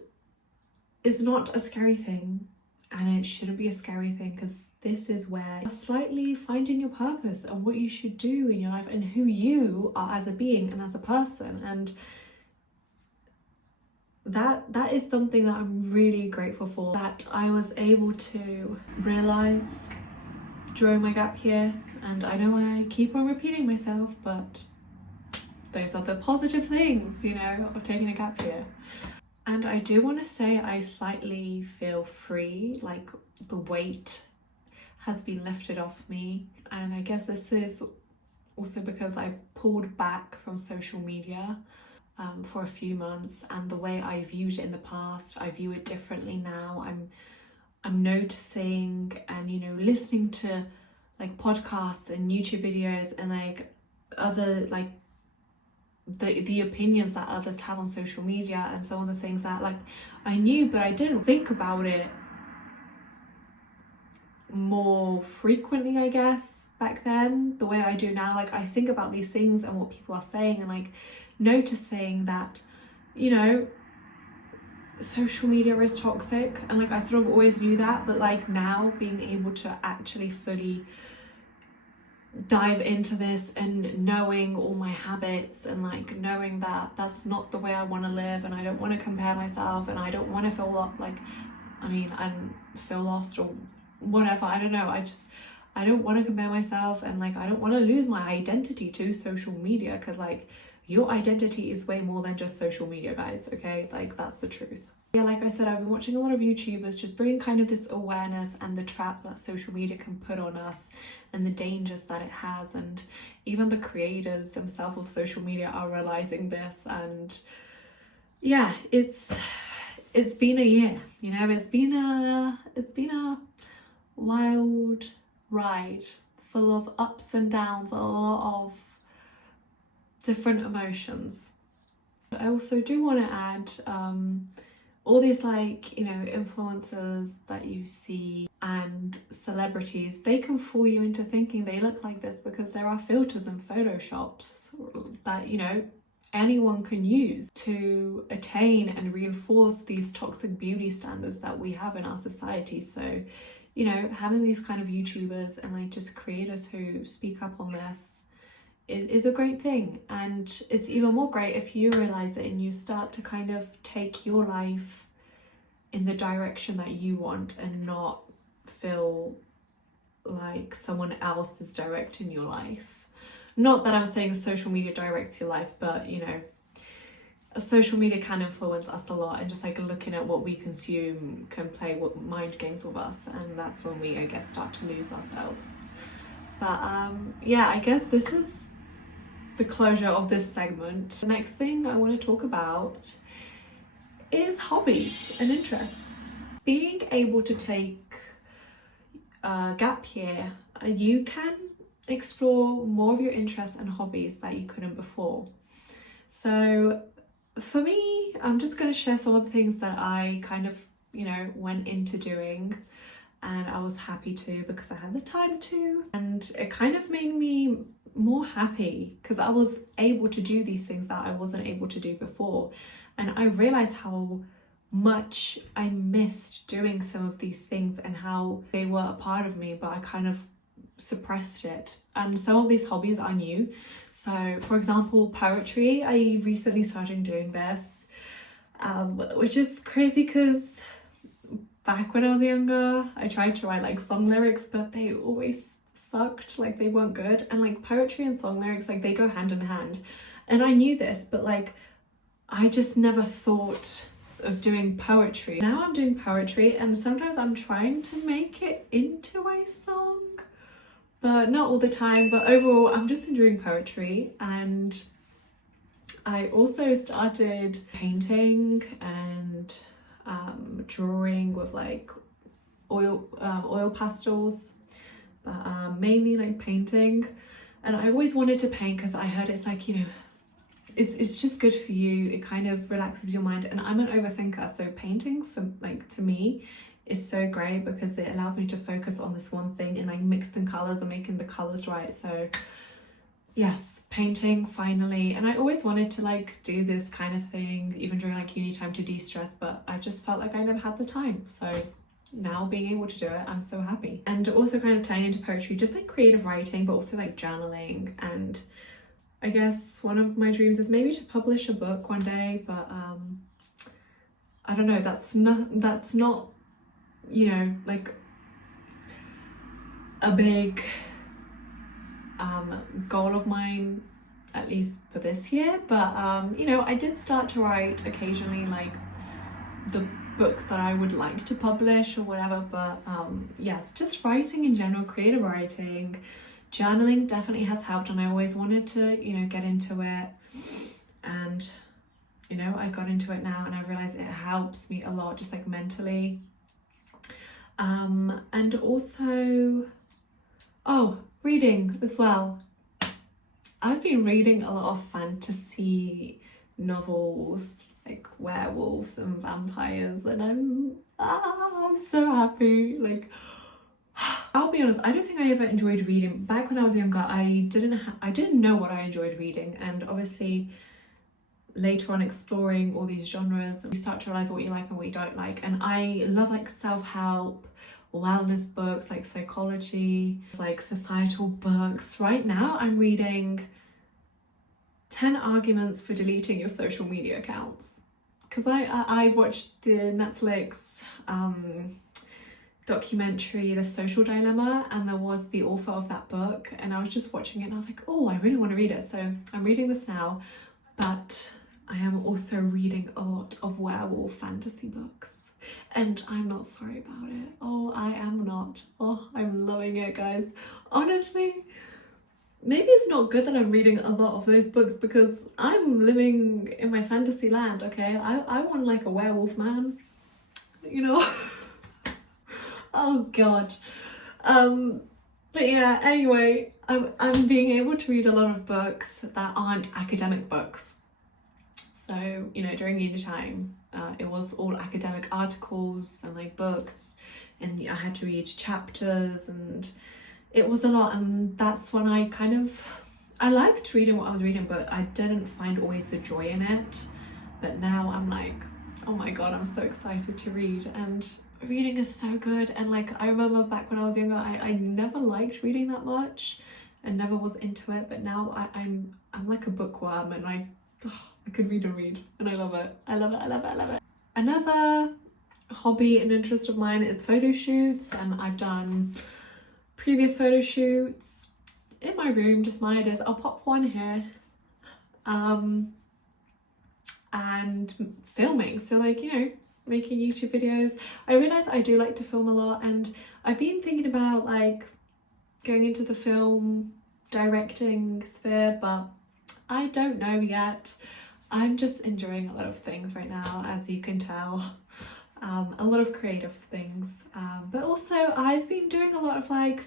is not a scary thing, and it shouldn't be a scary thing, because this is where you're slightly finding your purpose and what you should do in your life and who you are as a being and as a person. And that is something that I'm really grateful for, that I was able to realize during my gap year. And I know I keep on repeating myself, but those are the positive things, you know, of taking a gap year. And I do want to say I slightly feel free, like the weight has been lifted off me. And I guess this is also because I pulled back from social media for a few months, and the way I viewed it in the past, I view it differently now. I'm noticing and, you know, listening to like podcasts and YouTube videos and like other, like the opinions that others have on social media, and some of the things that like I knew, but I didn't think about it more frequently, I guess, back then, the way I do now. Like, I think about these things and what people are saying, and like noticing that, you know, social media is toxic, and like I sort of always knew that, but like now being able to actually fully dive into this and knowing all my habits, and like knowing that that's not the way I want to live, and I don't want to compare myself, and I don't want to feel like, I mean, I don't feel lost or whatever, I don't know, I don't want to compare myself, and like I don't want to lose my identity to social media, because like your identity is way more than just social media, guys, okay? Like, that's the truth. Yeah, like I said, I've been watching a lot of YouTubers just bringing kind of this awareness and the trap that social media can put on us and the dangers that it has, and even the creators themselves of social media are realizing this. And yeah, it's been a year, you know, it's been a wild ride full of ups and downs, a lot of different emotions. But I also do want to add all these, like, you know, influencers that you see and celebrities, they can fool you into thinking they look like this because there are filters and photoshops that, you know, anyone can use to attain and reinforce these toxic beauty standards that we have in our society. So, you know, having these kind of YouTubers and like just creators who speak up on this is a great thing. And it's even more great if you realize it and you start to kind of take your life in the direction that you want and not feel like someone else is directing your life. Not that I'm saying social media directs your life, but you know, social media can influence us a lot, and just like looking at what we consume can play what mind games with us, and that's when we, I guess, start to lose ourselves. But yeah, I guess this is the closure of this segment. The next thing I want to talk about is hobbies and interests. Being able to take a gap year, you can explore more of your interests and hobbies that you couldn't before. So for me, I'm just going to share some of the things that I kind of, you know, went into doing, and I was happy to because I had the time to, and it kind of made me more happy because I was able to do these things that I wasn't able to do before. And I realized how much I missed doing some of these things and how they were a part of me, but I kind of suppressed it. And some of these hobbies are new. So for example, poetry, I recently started doing this, which is crazy because back when I was younger, I tried to write like song lyrics, but they always sucked, like they weren't good. And like poetry and song lyrics, like they go hand in hand. And I knew this, but like I just never thought of doing poetry. Now I'm doing poetry, and sometimes I'm trying to make it into a song, but not all the time. But overall, I'm just enjoying poetry. And I also started painting and drawing with like oil pastels, but mainly like painting. And I always wanted to paint because I heard it's like, you know, it's just good for you. It kind of relaxes your mind, and I'm an overthinker, so painting for like to me is so great because it allows me to focus on this one thing and like mixing colors and making the colors right. So yes, painting finally. And I always wanted to like do this kind of thing even during like uni time to de-stress, but I just felt like I never had the time. So now being able to do it, I'm so happy. And also kind of tying into poetry, just like creative writing, but also like journaling. And I guess one of my dreams is maybe to publish a book one day, but I don't know, that's not, you know, like a big goal of mine, at least for this year. But you know, I did start to write occasionally, like the book that I would like to publish or whatever. But yes, just writing in general, creative writing. Journaling definitely has helped, and I always wanted to, you know, get into it, and you know, I got into it now, and I realized it helps me a lot, just like mentally. And also, oh, reading as well. I've been reading a lot of fantasy novels, like werewolves and vampires, and I'm so happy. Like, I'll be honest, I don't think I ever enjoyed reading. Back when I was younger, I didn't know what I enjoyed reading, and obviously later on exploring all these genres, you start to realize what you like and what you don't like. And I love like self-help, wellness books, like psychology, like societal books. Right now I'm reading 10 Arguments for Deleting Your Social Media Accounts, because I watched the Netflix documentary The Social Dilemma, and there was the author of that book, and I was just watching it and I was like, oh, I really want to read it. So I'm reading this now, but I am also reading a lot of werewolf fantasy books, and I'm not sorry about it. Oh, I am not. Oh, I'm loving it, guys. Honestly, maybe it's not good that I'm reading a lot of those books because I'm living in my fantasy land, okay? I want like a werewolf man, you know? Oh god. But yeah, anyway, I'm being able to read a lot of books that aren't academic books. So, you know, during uni time, it was all academic articles and like books, and I had to read chapters, and it was a lot. And that's when I liked reading what I was reading, but I didn't find always the joy in it. But now I'm like, oh my god, I'm so excited to read, and reading is so good. And like, I remember back when I was younger, I never liked reading that much and never was into it, but now I'm like a bookworm, and I could read and read, and I love it. I love it, I love it, I love it. Another hobby and interest of mine is photo shoots, and I've done previous photo shoots in my room, just my ideas. I'll pop one here. and filming. So like, you know, making YouTube videos. I realized I do like to film a lot, and I've been thinking about like going into the film directing sphere, but I don't know yet. I'm just enjoying a lot of things right now, as you can tell. A lot of creative things, but also I've been doing a lot of like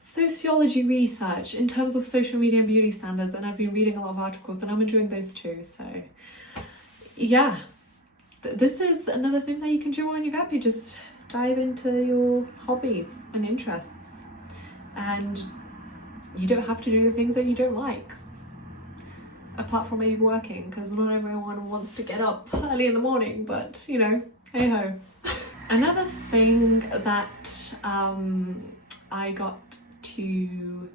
sociology research in terms of social media and beauty standards, and I've been reading a lot of articles, and I'm enjoying those too. So yeah, this is another thing that you can do on your gap. You just dive into your hobbies and interests, and you don't have to do the things that you don't like, apart from maybe working, because not everyone wants to get up early in the morning, but you know, hey ho. Another thing that I got to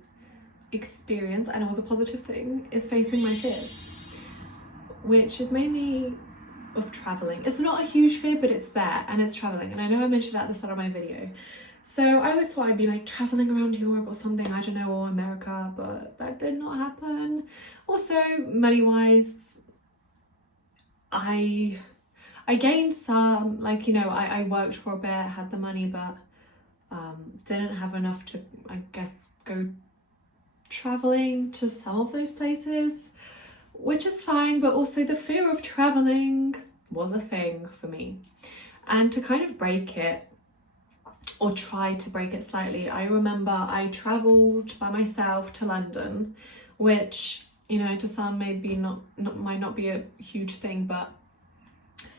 experience, and it was a positive thing, is facing my fears, which is mainly of traveling. It's not a huge fear, but it's there, and it's traveling. And I know I mentioned it at the start of my video. So I always thought I'd be like traveling around Europe or something, I don't know, or America, but that did not happen. Also, money-wise, I gained some, like, you know, I worked for a bit, had the money, but didn't have enough to, I guess, go traveling to some of those places, which is fine, but also the fear of traveling was a thing for me. And to kind of break it, or try to break it slightly, I remember I travelled by myself to London, which, you know, to some maybe might not be a huge thing, but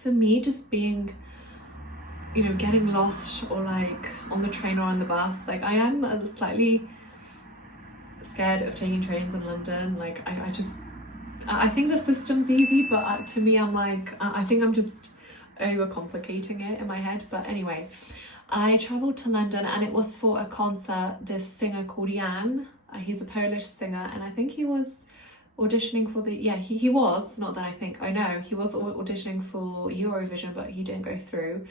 for me, just being, you know, getting lost, or like on the train or on the bus, like I am slightly scared of taking trains in London. Like I think the system's easy, but to me, I'm like, I think I'm just overcomplicating it in my head. But anyway, I travelled to London, and it was for a concert. This singer called Jan, he's a Polish singer, and I think he was auditioning for the, yeah, he was, not that I think, I know, he was auditioning for Eurovision, but he didn't go through.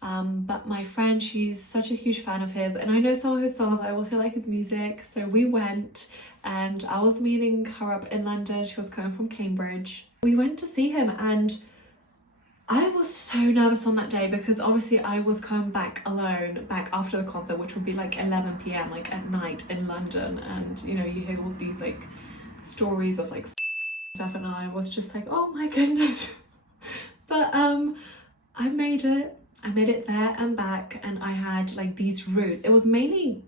But my friend, she's such a huge fan of his, and I know some of his songs, I also like his music, so we went, and I was meeting her up in London. She was coming from Cambridge. We went to see him, and I was so nervous on that day, because obviously I was coming back alone, back after the concert, which would be like 11 p.m, like at night in London, and you know, you hear all these like stories of like stuff, and I was just like, oh my goodness. But I made it there and back, and I had like these routes. It was mainly,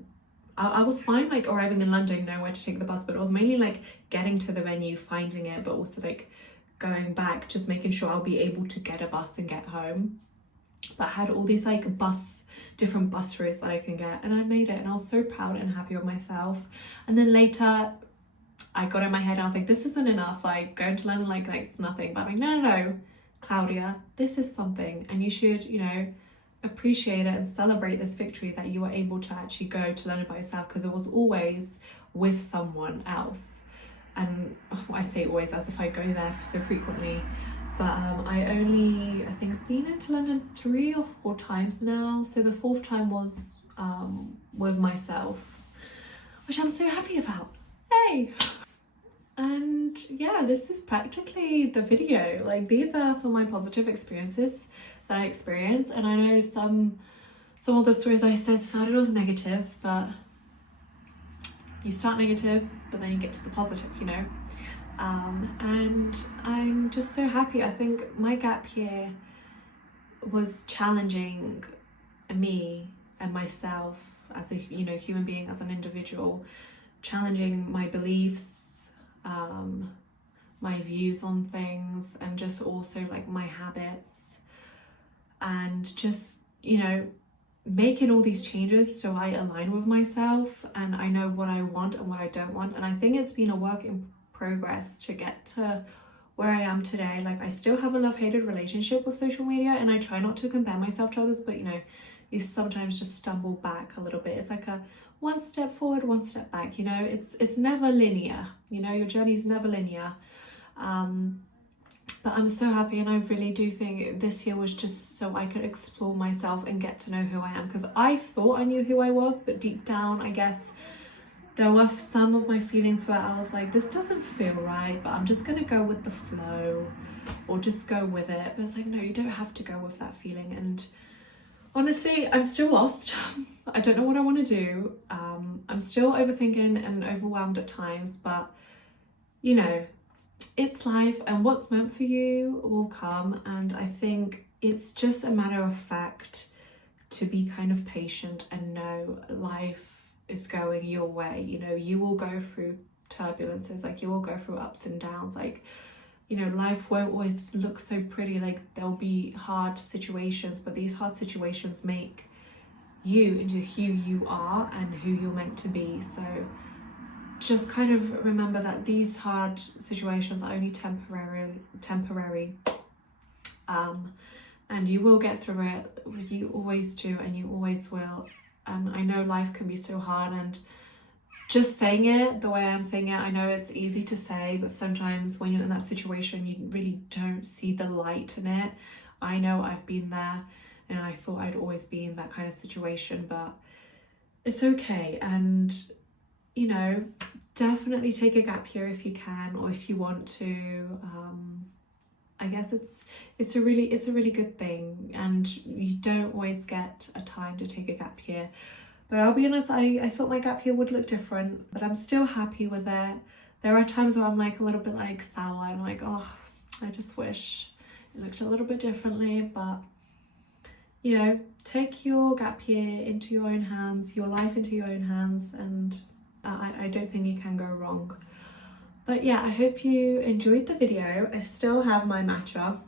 I was fine like arriving in London, knowing where to take the bus, but it was mainly like getting to the venue, finding it, but also like going back, just making sure I'll be able to get a bus and get home. But I had all these like different bus routes that I can get, and I made it, and I was so proud and happy with myself. And then later I got in my head, and I was like, this isn't enough, like going to London, like it's nothing. But I'm like, no, Claudia, this is something, and you should, you know, appreciate it and celebrate this victory that you were able to actually go to London by yourself, because it was always with someone else. And I say always as if I go there so frequently, but I think been into London 3 or 4 times now, so the 4th time was with myself, which I'm so happy about. Hey! And yeah, this is practically the video. Like, these are some of my positive experiences that I experienced, and I know some of the stories I said started off negative, but you start negative, but then you get to the positive, you know. And I'm just so happy. I think my gap year was challenging me and myself as a, you know, human being, as an individual, challenging my beliefs, my views on things, and just also like my habits, and just, you know, making all these changes so I align with myself, and I know what I want and what I don't want. And I think it's been a work in progress to get to where I am today. Like, I still have a love-hated relationship with social media, and I try not to compare myself to others, but you know, you sometimes just stumble back a little bit. It's like a one step forward, one step back, you know. It's never linear, you know, your journey is never linear. But I'm so happy, and I really do think this year was just so I could explore myself and get to know who I am, because I thought I knew who I was, but deep down, I guess there were some of my feelings where I was like, this doesn't feel right, but I'm just gonna go with the flow, or just go with it. But it's like, no, you don't have to go with that feeling. And honestly, I'm still lost. I don't know what I want to do. I'm still overthinking and overwhelmed at times, but you know, it's life, and what's meant for you will come. And I think it's just a matter of fact to be kind of patient and know life is going your way. You know, you will go through turbulences, like you will go through ups and downs. Like, you know, life won't always look so pretty. Like there'll be hard situations, but these hard situations make you into who you are and who you're meant to be. So just kind of remember that these hard situations are only temporary, and you will get through it. You always do, and you always will. And I know life can be so hard, and just saying it the way I'm saying it, I know it's easy to say, but sometimes when you're in that situation, you really don't see the light in it. I know I've been there, and I thought I'd always be in that kind of situation, but it's okay. And you know, definitely take a gap year if you can, or if you want to. I guess it's a really good thing, and you don't always get a time to take a gap year. But I'll be honest, I thought my gap year would look different, but I'm still happy with it. There are times where I'm like a little bit like sour, and I'm like, oh, I just wish it looked a little bit differently. But you know, take your gap year into your own hands, your life into your own hands, and I don't think you can go wrong. But yeah, I hope you enjoyed the video. I still have my matcha.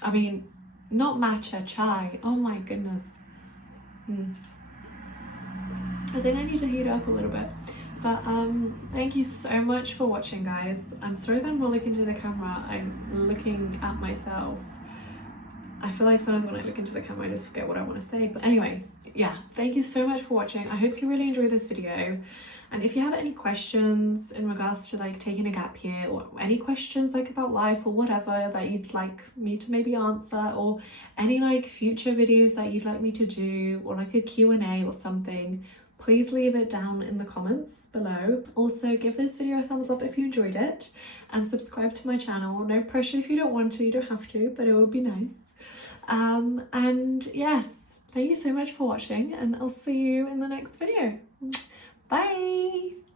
I mean, not matcha, chai. Oh my goodness. I think I need to heat it up a little bit. But thank you so much for watching, guys. I'm sorry that I'm not looking to the camera. I'm looking at myself. I feel like sometimes when I look into the camera, I just forget what I want to say. But anyway, yeah, thank you so much for watching. I hope you really enjoyed this video. And if you have any questions in regards to like taking a gap year, or any questions like about life or whatever that you'd like me to maybe answer, or any like future videos that you'd like me to do, or like a Q&A or something, please leave it down in the comments below. Also, give this video a thumbs up if you enjoyed it, and subscribe to my channel. No pressure if you don't want to, you don't have to, but it would be nice. And yes, thank you so much for watching, and I'll see you in the next video. Bye!